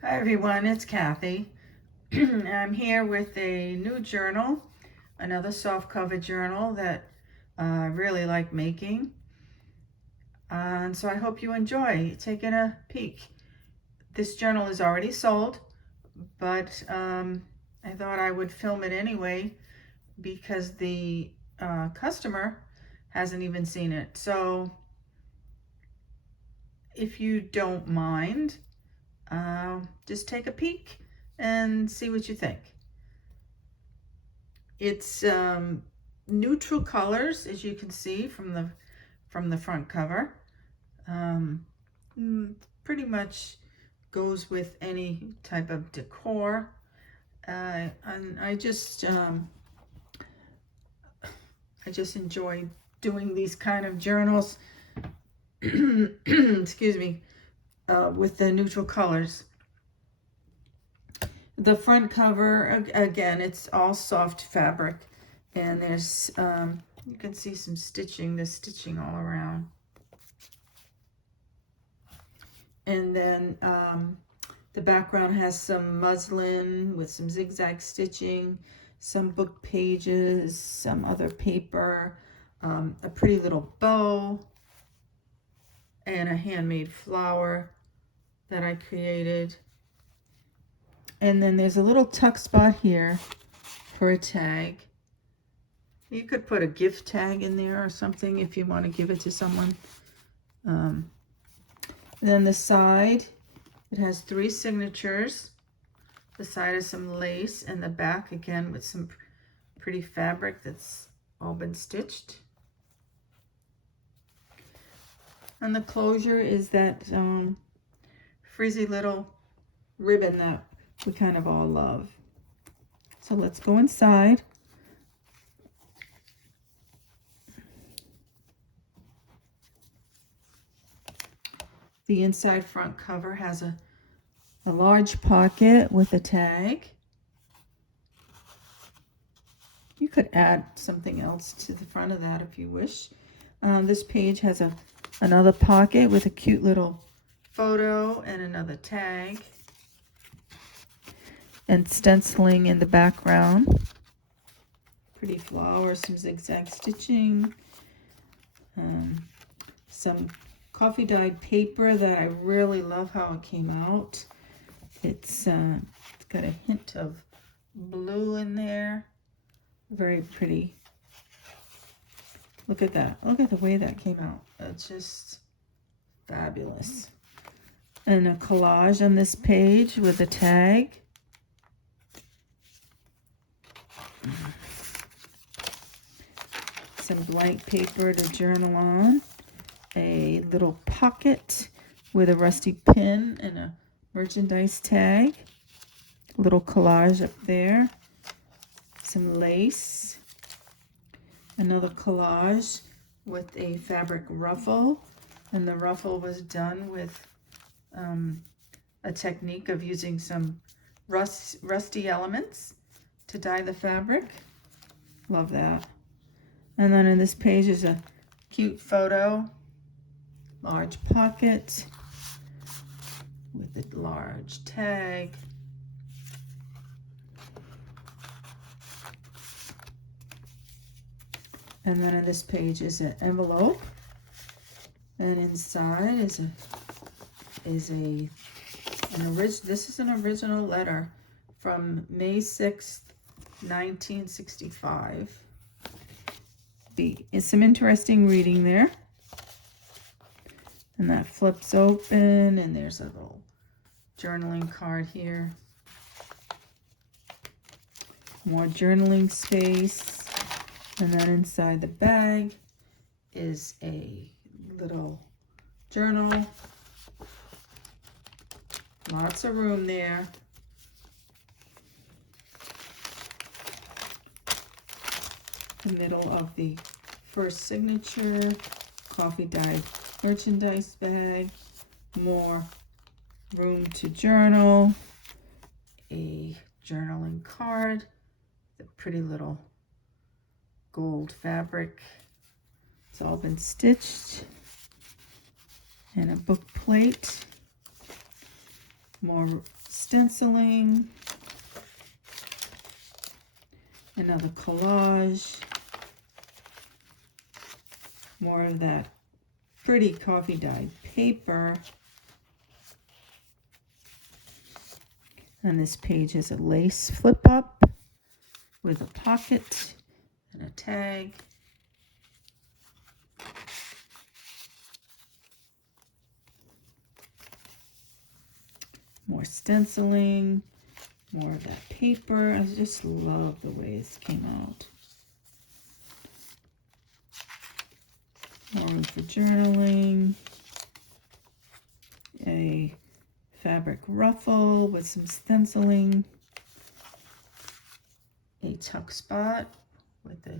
Hi everyone, it's Kathy. I'm here with a new journal, another soft cover journal that I really like making. And so I hope you enjoy taking a peek. This journal is already sold, but I thought I would film it anyway because the customer hasn't even seen it. So if you don't mind, just take a peek and see what you think. It's neutral colors, as you can see from the front cover. Um, Pretty much goes with any type of decor. And I just enjoy doing these kind of journals. Excuse me, with the neutral colors. The front cover, again, it's all soft fabric, and there's you can see some stitching. There's stitching all around. And then the background has some muslin with some zigzag stitching, some book pages, some other paper, a pretty little bow, and a handmade flower that I created. And then there's a little tuck spot here for a tag. You could put a gift tag in there or something if you want to give it to someone. Then the side, it has 3 signatures. The side is some lace, and the back again with some pretty fabric that's all been stitched. And the closure is that frizzy little ribbon that we kind of all love. So let's go inside. The inside front cover has a large pocket with a tag. You could add something else to the front of that if you wish. This page has another pocket with a cute little photo and another tag. And stenciling in the background. Pretty flowers, some zigzag stitching. Some coffee dyed paper that I really love how it came out. It's got a hint of blue in there. Very pretty. Look at that. Look at the way that came out. It's just fabulous. And a collage on this page with a tag. Some blank paper to journal on. A little pocket with a rusty pin and a merchandise tag. Little collage up there. Some lace. Another collage with a fabric ruffle. And the ruffle was done with a technique of using some rusty elements to dye the fabric. Love that. And then in this page is a cute photo. Large pocket with a large tag. And then on this page is an envelope. And inside is this is an original letter from May 6th, 1965. It's some interesting reading there. And that flips open, and there's a little journaling card here. More journaling space. And then inside the bag is a little journal. Lots of room there. The middle of the first signature, coffee dyed merchandise bag, more room to journal, a journaling card, the pretty little gold fabric. It's all been stitched, and a book plate, more stenciling, another collage, more of that pretty coffee dyed paper. And this page is a lace flip up with a pocket and a tag. More stenciling, more of that paper. I just love the way this came out. More room for journaling. A fabric ruffle with some stenciling. A tuck spot with a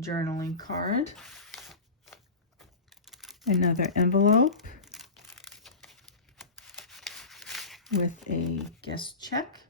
journaling card. Another envelope with a guest check.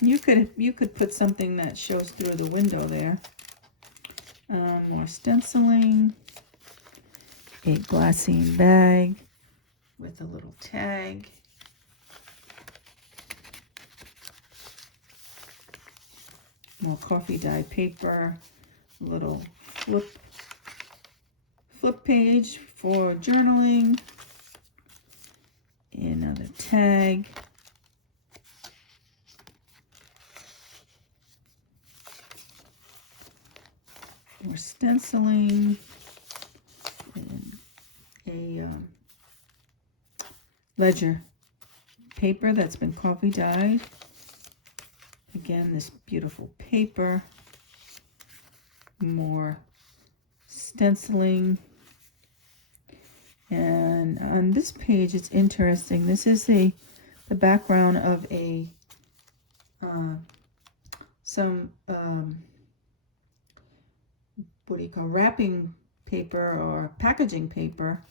You could put something that shows through the window there. More stenciling. A glassine bag with a little tag. More coffee dyed paper. A little flip page for journaling. Another tag. More stenciling. And a ledger paper that's been coffee dyed. Again, this beautiful paper. More stenciling. And on this page, it's interesting. This is the background of a what do you call, wrapping paper or packaging paper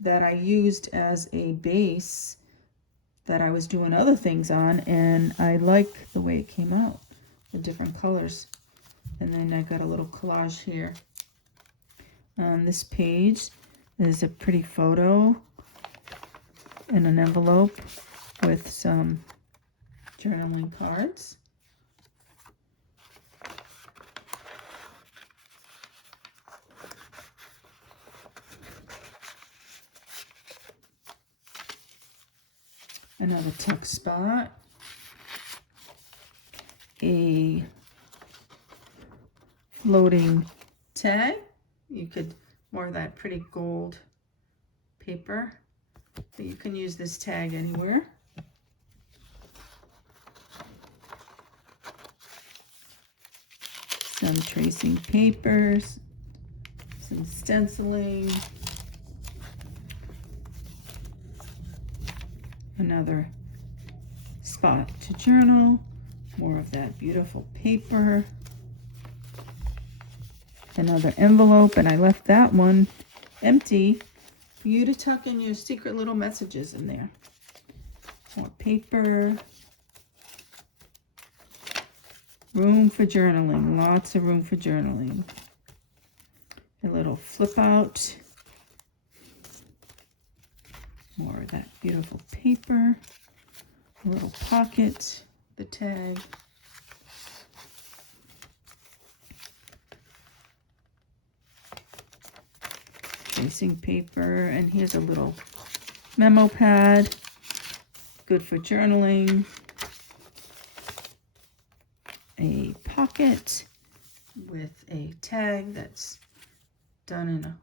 that I used as a base that I was doing other things on, and I like the way it came out with different colors. And then I got a little collage here. On this page is a pretty photo in an envelope with some journaling cards. Another tuck spot. A floating tag. You could, more of that pretty gold paper. But you can use this tag anywhere. Some tracing papers. Some stenciling. Another spot to journal. More of that beautiful paper. Another envelope, and I left that one empty for you to tuck in your secret little messages in there. More paper. Room for journaling. Lots of room for journaling. A little flip out. More of that beautiful paper. A little pocket. The tag. Tracing paper, and here's a little memo pad, good for journaling. A pocket with a tag that's done in a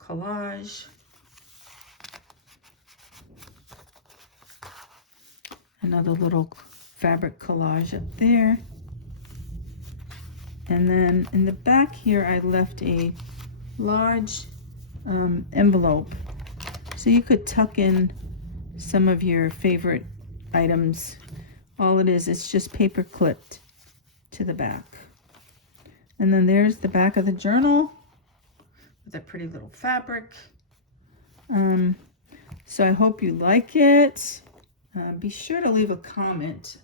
collage. Another little fabric collage up there. And then in the back here, I left a large envelope, so you could tuck in some of your favorite items. All it is, it's just paper clipped to the back. And then there's the back of the journal with a pretty little fabric. So I hope you like it. Be sure to leave a comment.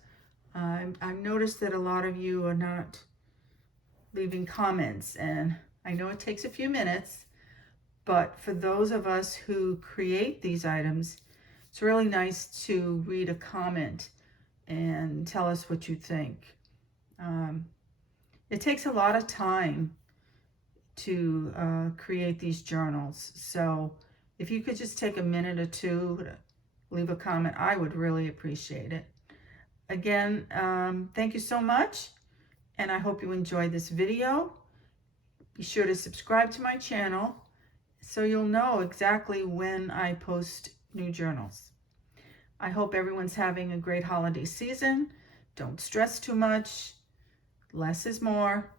I've noticed that a lot of you are not leaving comments, and I know it takes a few minutes, But for those of us who create these items, it's really nice to read a comment and tell us what you think. It takes a lot of time to create these journals. So if you could just take a minute or two to leave a comment, I would really appreciate it. Again, thank you so much, and I hope you enjoyed this video. Be sure to subscribe to my channel so you'll know exactly when I post new journals. I hope everyone's having a great holiday season. Don't stress too much. Less is more.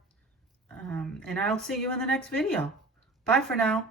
And I'll see you in the next video. Bye for now.